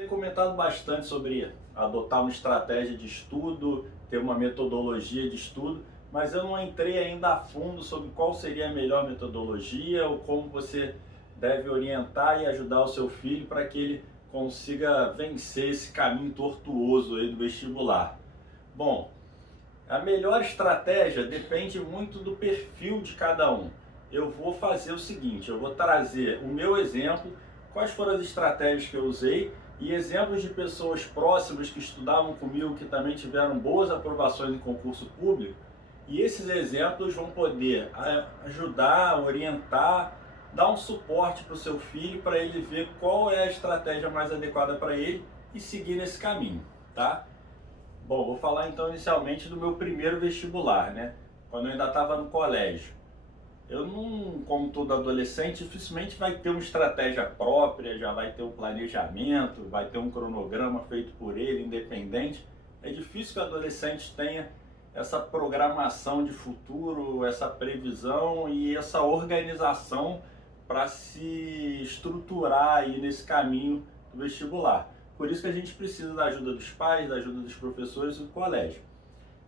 Tenho comentado bastante sobre adotar uma estratégia de estudo, ter uma metodologia de estudo, mas eu não entrei ainda a fundo sobre qual seria a melhor metodologia ou como você deve orientar e ajudar o seu filho para que ele consiga vencer esse caminho tortuoso aí do vestibular. Bom, a melhor estratégia depende muito do perfil de cada um. Eu vou fazer o seguinte, eu vou trazer o meu exemplo, quais foram as estratégias que eu usei e exemplos de pessoas próximas que estudavam comigo que também tiveram boas aprovações em concurso público. E esses exemplos vão poder ajudar, orientar, dar um suporte para o seu filho para ele ver qual é a estratégia mais adequada para ele e seguir nesse caminho, tá? Bom, vou falar então inicialmente do meu primeiro vestibular, né? Quando eu ainda estava no colégio. Eu não, como todo adolescente, dificilmente vai ter uma estratégia própria, já vai ter um planejamento, vai ter um cronograma feito por ele, independente. É difícil que o adolescente tenha essa programação de futuro, essa previsão e essa organização para se estruturar aí nesse caminho do vestibular. Por isso que a gente precisa da ajuda dos pais, da ajuda dos professores e do colégio.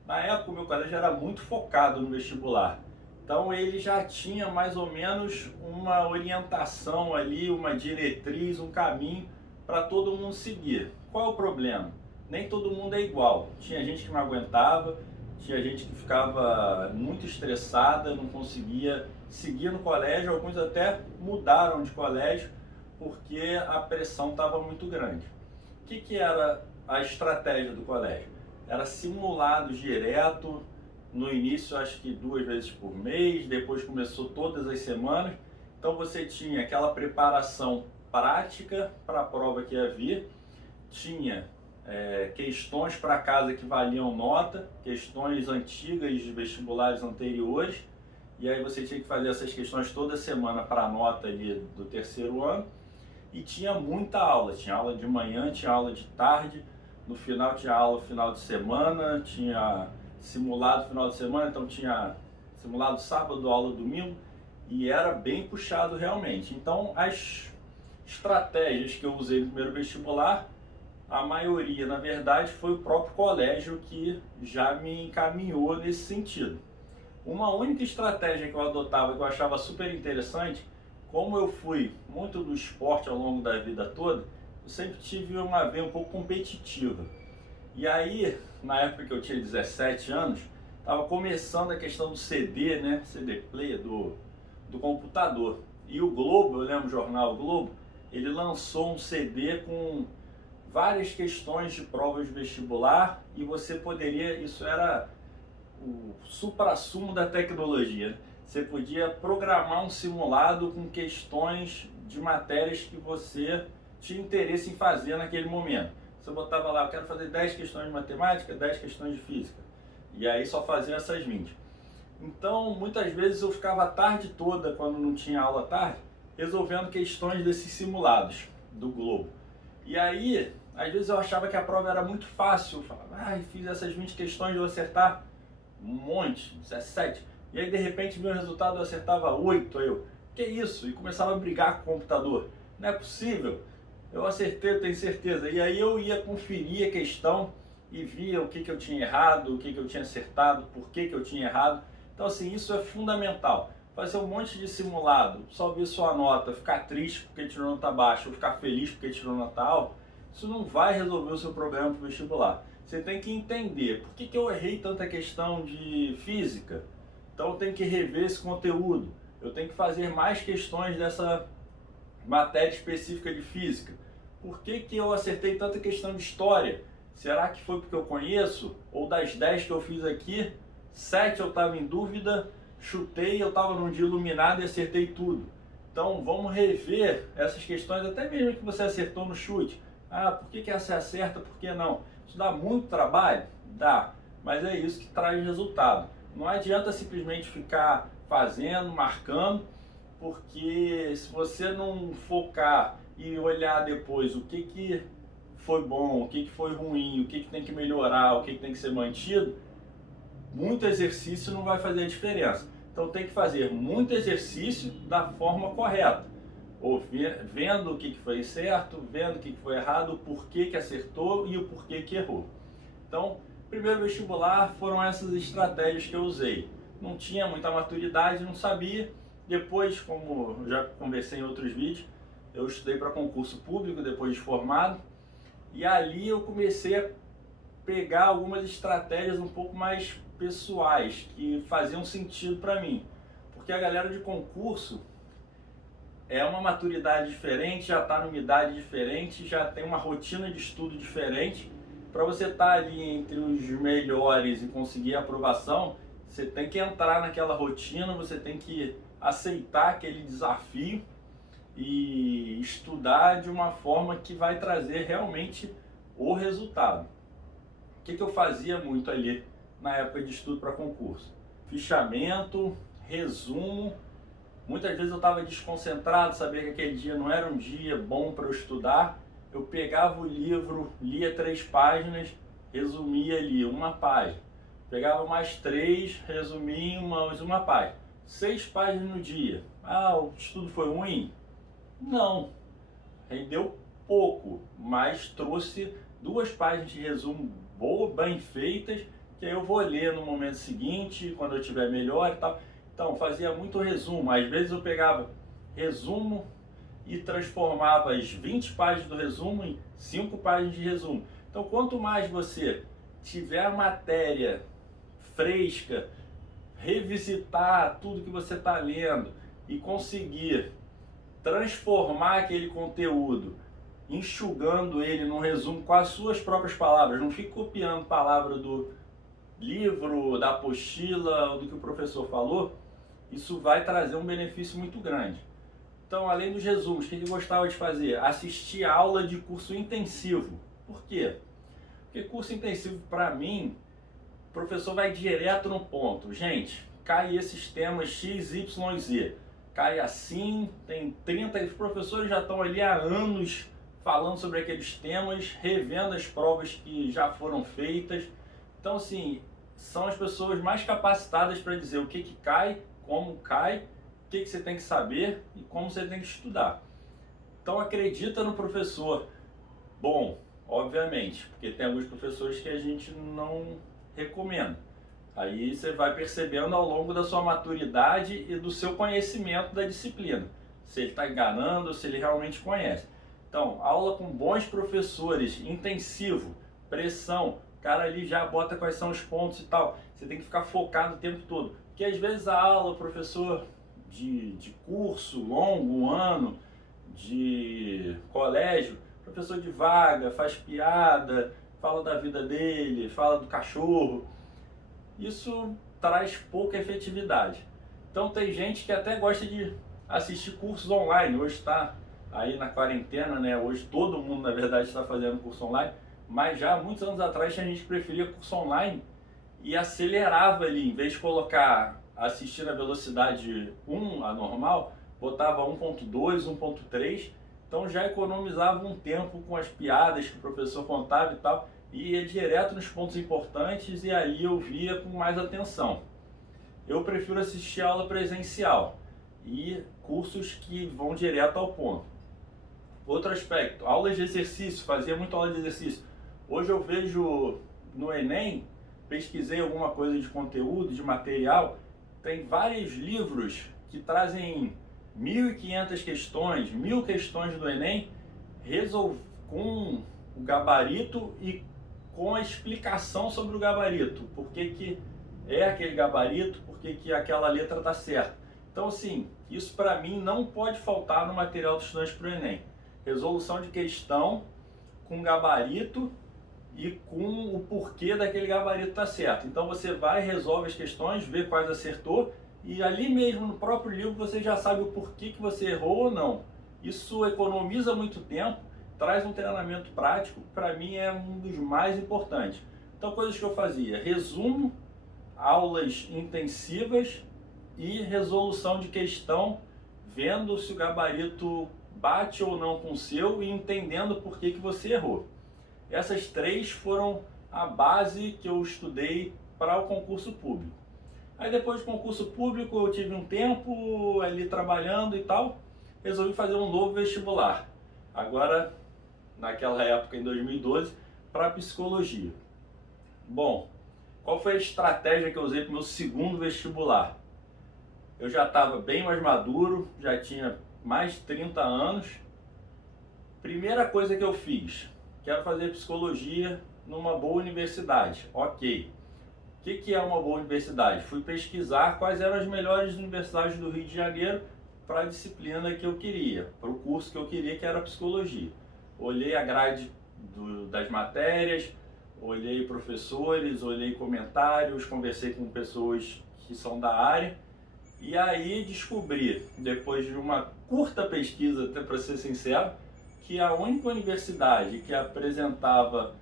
Na época, o meu colégio era muito focado no vestibular. Então ele já tinha mais ou menos uma orientação ali, uma diretriz, um caminho para todo mundo seguir. Qual é o problema? Nem todo mundo é igual. Tinha gente que não aguentava, tinha gente que ficava muito estressada, não conseguia seguir no colégio, alguns até mudaram de colégio porque a pressão estava muito grande. O que era a estratégia do colégio? Era simulados direto, no início acho que 2 vezes por mês, depois começou todas as semanas. Então você tinha aquela preparação prática para a prova que ia vir, tinha questões para casa que valiam nota, questões antigas de vestibulares anteriores, e aí você tinha que fazer essas questões toda semana para a nota ali do terceiro ano, e tinha muita aula, tinha aula de manhã, tinha aula de tarde, no final tinha aula final de semana, tinha simulado final de semana, então tinha simulado sábado, aula domingo, e era bem puxado realmente. Então as estratégias que eu usei no primeiro vestibular, a maioria na verdade foi o próprio colégio que já me encaminhou nesse sentido. Uma única estratégia que eu adotava, que eu achava super interessante, como eu fui muito do esporte ao longo da vida toda, eu sempre tive uma veia um pouco competitiva. E aí, na época que eu tinha 17 anos, estava começando a questão do CD, né? CD player do computador. E o Globo, eu lembro o jornal Globo, ele lançou um CD com várias questões de provas de vestibular e você poderia, isso era o suprassumo da tecnologia, né? Você podia programar um simulado com questões de matérias que você tinha interesse em fazer naquele momento. Você botava lá, eu quero fazer 10 questões de matemática, 10 questões de física. E aí só fazia essas 20. Então, muitas vezes eu ficava a tarde toda, quando não tinha aula à tarde, resolvendo questões desses simulados do Globo. E aí, às vezes eu achava que a prova era muito fácil. Eu falava, fiz essas 20 questões, eu vou acertar um monte, 17. E aí, de repente, meu resultado eu acertava 8. Aí eu, que isso? E começava a brigar com o computador. Não é possível. Eu acertei, eu tenho certeza. E aí eu ia conferir a questão e via o que eu tinha errado, o que eu tinha acertado, por que eu tinha errado. Então, assim, isso é fundamental. Fazer um monte de simulado, só ver sua nota, ficar triste porque tirou nota baixa, ou ficar feliz porque tirou nota alta, isso não vai resolver o seu problema para o vestibular. Você tem que entender por que eu errei tanta questão de física. Então, eu tenho que rever esse conteúdo. Eu tenho que fazer mais questões dessa matéria específica de física. Por que eu acertei tanta questão de história? Será que foi porque eu conheço? Ou das 10 que eu fiz aqui, 7 eu estava em dúvida, chutei, eu estava num dia iluminado e acertei tudo. Então vamos rever essas questões, até mesmo que você acertou no chute. Por que essa acerta, por que não? Isso dá muito trabalho? Dá, mas é isso que traz resultado. Não adianta simplesmente ficar fazendo, marcando, porque se você não focar e olhar depois o que foi bom, o que foi ruim, o que tem que melhorar, o que tem que ser mantido, muito exercício não vai fazer a diferença. Então tem que fazer muito exercício da forma correta. vendo o que foi certo, vendo o que foi errado, o porquê que acertou e o porquê que errou. Então, primeiro vestibular foram essas estratégias que eu usei. Não tinha muita maturidade, não sabia. Depois, como eu já conversei em outros vídeos, eu estudei para concurso público depois de formado. E ali eu comecei a pegar algumas estratégias um pouco mais pessoais, que faziam sentido para mim. Porque a galera de concurso é uma maturidade diferente, já está numa idade diferente, já tem uma rotina de estudo diferente. Para você estar ali entre os melhores e conseguir a aprovação, você tem que entrar naquela rotina, você tem que aceitar aquele desafio e estudar de uma forma que vai trazer realmente o resultado. O que eu fazia muito ali na época de estudo para concurso? Fichamento, resumo. Muitas vezes eu estava desconcentrado, sabia que aquele dia não era um dia bom para eu estudar. Eu pegava o livro, lia 3 páginas, resumia ali uma página. Pegava mais 3, resumia mais uma página. 6 páginas no dia. Ah, o estudo foi ruim? Não. Rendeu pouco, mas trouxe 2 páginas de resumo boas, bem feitas, que aí eu vou ler no momento seguinte, quando eu estiver melhor e tal. Então, fazia muito resumo. Às vezes eu pegava resumo e transformava as 20 páginas do resumo em 5 páginas de resumo. Então, quanto mais você tiver a matéria fresca, revisitar tudo que você está lendo e conseguir transformar aquele conteúdo, enxugando ele num resumo com as suas próprias palavras, não fique copiando palavra do livro, da apostila ou do que o professor falou, isso vai trazer um benefício muito grande. Então, além dos resumos, o que eu gostava de fazer? Assistir aula de curso intensivo. Por quê? Porque curso intensivo, para mim, o professor vai direto no ponto. Gente, cai esses temas X, Y, Z. Cai assim, tem 30... Os professores já estão ali há anos falando sobre aqueles temas, revendo as provas que já foram feitas. Então, assim, são as pessoas mais capacitadas para dizer o que cai, como cai, o que você tem que saber e como você tem que estudar. Então, acredita no professor. Bom, obviamente, porque tem alguns professores que a gente não recomenda. Aí você vai percebendo ao longo da sua maturidade e do seu conhecimento da disciplina. Se ele está enganando, se ele realmente conhece. Então, aula com bons professores, intensivo, pressão, o cara ali já bota quais são os pontos e tal. Você tem que ficar focado o tempo todo. Porque às vezes a aula, o professor de curso longo, um ano, de colégio, professor de vaga, faz piada, fala da vida dele, fala do cachorro. Isso traz pouca efetividade. Então tem gente que até gosta de assistir cursos online. Hoje está aí na quarentena, né? Hoje todo mundo, na verdade, está fazendo curso online. Mas já muitos anos atrás a gente preferia curso online e acelerava ali. Em vez de colocar, assistir na velocidade 1, a normal, botava 1.2, 1.3. Então já economizava um tempo com as piadas que o professor contava e tal. E ia direto nos pontos importantes e ali eu via com mais atenção. Eu prefiro assistir aula presencial e cursos que vão direto ao ponto. Outro aspecto, aulas de exercício, fazia muito aula de exercício. Hoje eu vejo no Enem, pesquisei alguma coisa de conteúdo, de material, tem vários livros que trazem 1.500 questões, 1.000 questões do Enem, com o gabarito e com a explicação sobre o gabarito, por que é aquele gabarito, por que aquela letra está certa. Então, assim, isso para mim não pode faltar no material do estudante para o Enem. Resolução de questão com gabarito e com o porquê daquele gabarito está certo. Então você vai, resolve as questões, vê quais acertou e ali mesmo no próprio livro você já sabe o porquê que você errou ou não. Isso economiza muito tempo, traz um treinamento prático, para mim é um dos mais importantes. Então, coisas que eu fazia: resumo, aulas intensivas e resolução de questão, vendo se o gabarito bate ou não com o seu e entendendo por que você errou. Essas 3 foram a base que eu estudei para o concurso público. Aí depois do concurso público eu tive um tempo ali trabalhando e tal, resolvi fazer um novo vestibular. Agora, naquela época, em 2012, para psicologia. Bom, qual foi a estratégia que eu usei para o meu segundo vestibular? Eu já estava bem mais maduro, já tinha mais de 30 anos. Primeira coisa que eu fiz, quero fazer psicologia numa boa universidade. Ok. O que é uma boa universidade? Fui pesquisar quais eram as melhores universidades do Rio de Janeiro para a disciplina que eu queria, para o curso que eu queria, que era psicologia. Olhei a grade das matérias, olhei professores, olhei comentários, conversei com pessoas que são da área e aí descobri, depois de uma curta pesquisa, até para ser sincero, que a única universidade que apresentava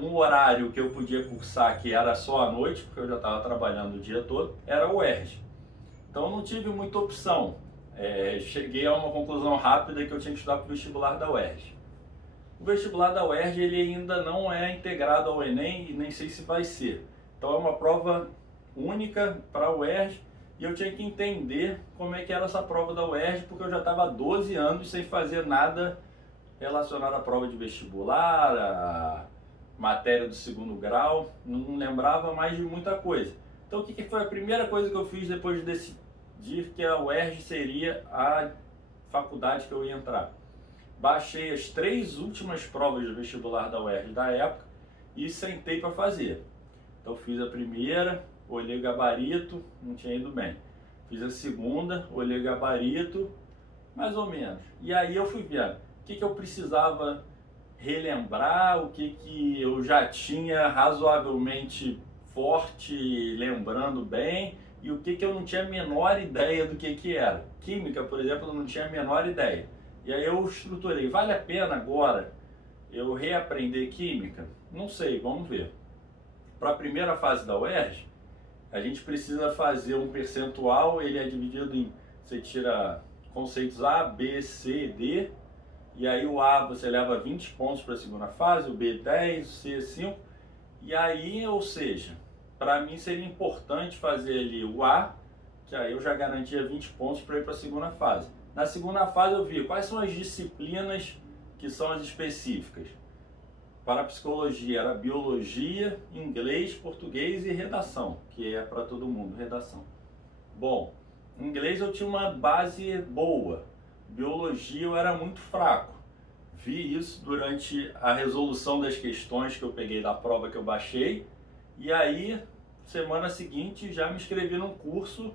um horário que eu podia cursar que era só à noite, porque eu já estava trabalhando o dia todo, era o UERJ. Então não tive muita opção. Cheguei a uma conclusão rápida que eu tinha que estudar para o vestibular da UERJ. O vestibular da UERJ ele ainda não é integrado ao Enem e nem sei se vai ser. Então é uma prova única para a UERJ e eu tinha que entender como é que era essa prova da UERJ, porque eu já estava há 12 anos sem fazer nada relacionado à prova de vestibular, à matéria do segundo grau, não lembrava mais de muita coisa. Então o que foi a primeira coisa que eu fiz depois de decidir que a UERJ seria a faculdade que eu ia entrar? Baixei as 3 últimas provas de vestibular da UERJ da época e sentei para fazer. Então fiz a primeira, olhei o gabarito, não tinha ido bem. Fiz a segunda, olhei o gabarito, mais ou menos. E aí eu fui vendo o que eu precisava relembrar, o que eu já tinha razoavelmente forte, lembrando bem, e o que eu não tinha a menor ideia do que era. Química, por exemplo, eu não tinha a menor ideia. E aí eu estruturei, vale a pena agora eu reaprender química? Não sei, vamos ver. Para a primeira fase da UERJ, a gente precisa fazer um percentual, ele é dividido em, você tira conceitos A, B, C, D, e aí o A você leva 20 pontos para a segunda fase, o B 10, o C 5, e aí, ou seja, para mim seria importante fazer ali o A, que aí eu já garantia 20 pontos para ir para a segunda fase. Na segunda fase eu vi quais são as disciplinas que são as específicas. Para a psicologia era biologia, inglês, português e redação, que é para todo mundo, redação. Bom, inglês eu tinha uma base boa, biologia eu era muito fraco. Vi isso durante a resolução das questões que eu peguei da prova que eu baixei, e aí, semana seguinte, já me inscrevi num curso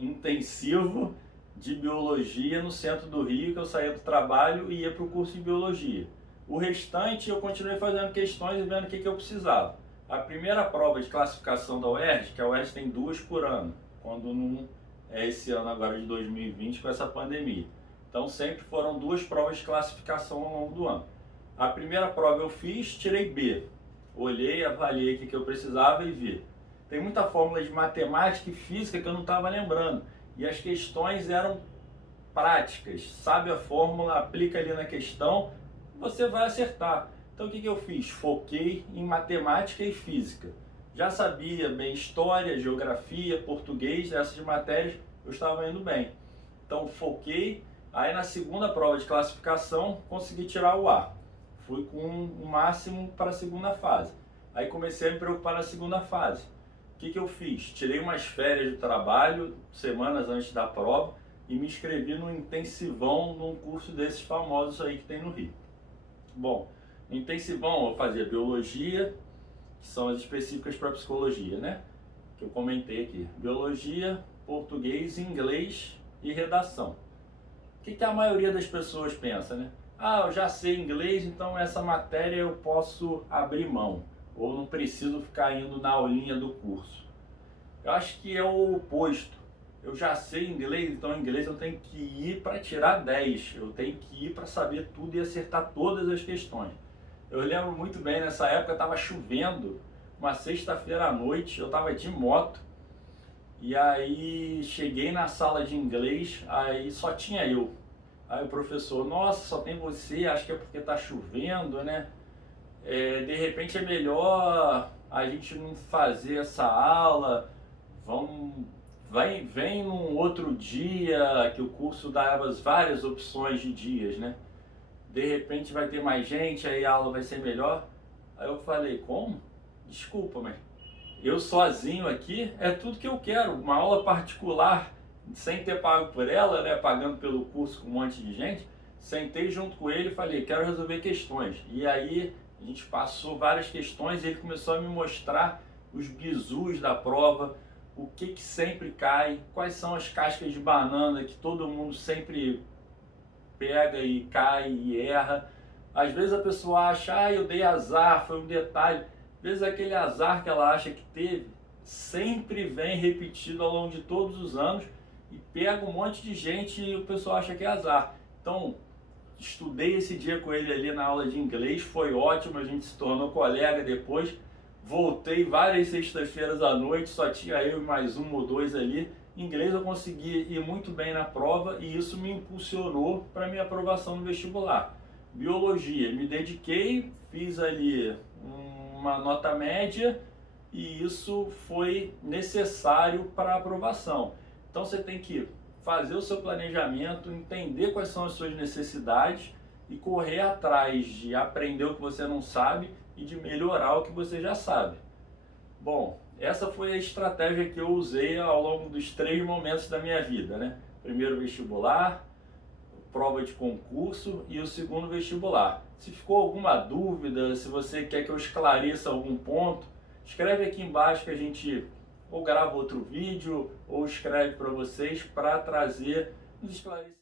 intensivo de biologia no centro do Rio, que eu saía do trabalho e ia para o curso de biologia. O restante eu continuei fazendo questões e vendo o que eu precisava. A primeira prova de classificação da UERJ, que a UERJ tem 2 por ano, quando não é esse ano agora de 2020 com essa pandemia. Então sempre foram 2 provas de classificação ao longo do ano. A primeira prova eu fiz, tirei B. Olhei, avaliei o que eu precisava e vi. Tem muita fórmula de matemática e física que eu não estava lembrando. E as questões eram práticas. Sabe a fórmula, aplica ali na questão, você vai acertar. Então o que eu fiz? Foquei em matemática e física. Já sabia bem história, geografia, português, essas matérias eu estava indo bem. Então foquei, aí na segunda prova de classificação consegui tirar o A. Fui com o máximo para a segunda fase. Aí comecei a me preocupar na segunda fase. O que eu fiz? Tirei umas férias de trabalho, semanas antes da prova, e me inscrevi no intensivão, num curso desses famosos aí que tem no Rio. Bom, no intensivão eu fazia biologia, que são as específicas para psicologia, né? Que eu comentei aqui. Biologia, português, inglês e redação. O que a maioria das pessoas pensa, né? Ah, eu já sei inglês, então essa matéria eu posso abrir mão. Ou não preciso ficar indo na aulinha do curso. Eu acho que é o oposto. Eu já sei inglês, então inglês eu tenho que ir para tirar 10. Eu tenho que ir para saber tudo e acertar todas as questões. Eu lembro muito bem, nessa época estava chovendo, uma sexta-feira à noite, eu estava de moto. E aí cheguei na sala de inglês, aí só tinha eu. Aí o professor, nossa, só tem você, acho que é porque está chovendo, né? De repente é melhor a gente não fazer essa aula, vamos vem num outro dia, que o curso dava várias opções de dias, né? De repente vai ter mais gente, aí a aula vai ser melhor. Aí eu falei, como? Desculpa, mas eu sozinho aqui é tudo que eu quero. Uma aula particular, sem ter pago por ela, né? Pagando pelo curso com um monte de gente. Sentei junto com ele e falei, quero resolver questões. E aí a gente passou várias questões e ele começou a me mostrar os bizus da prova, o que sempre cai, quais são as cascas de banana que todo mundo sempre pega e cai e erra. Às vezes a pessoa acha, eu dei azar, foi um detalhe. Às vezes aquele azar que ela acha que teve sempre vem repetido ao longo de todos os anos e pega um monte de gente e o pessoal acha que é azar. Então, estudei esse dia com ele ali na aula de inglês, foi ótimo, a gente se tornou colega depois. Voltei várias sextas-feiras à noite, só tinha eu e mais um ou dois ali. Em inglês eu consegui ir muito bem na prova e isso me impulsionou para a minha aprovação no vestibular. Biologia, me dediquei, fiz ali uma nota média e isso foi necessário para a aprovação. Então você tem que fazer o seu planejamento, entender quais são as suas necessidades e correr atrás de aprender o que você não sabe e de melhorar o que você já sabe. Bom, essa foi a estratégia que eu usei ao longo dos 3 momentos da minha vida, né? Primeiro vestibular, prova de concurso e o segundo vestibular. Se ficou alguma dúvida, se você quer que eu esclareça algum ponto, escreve aqui embaixo que a gente ou grava outro vídeo ou escreve para vocês para trazer os esclarecimentos.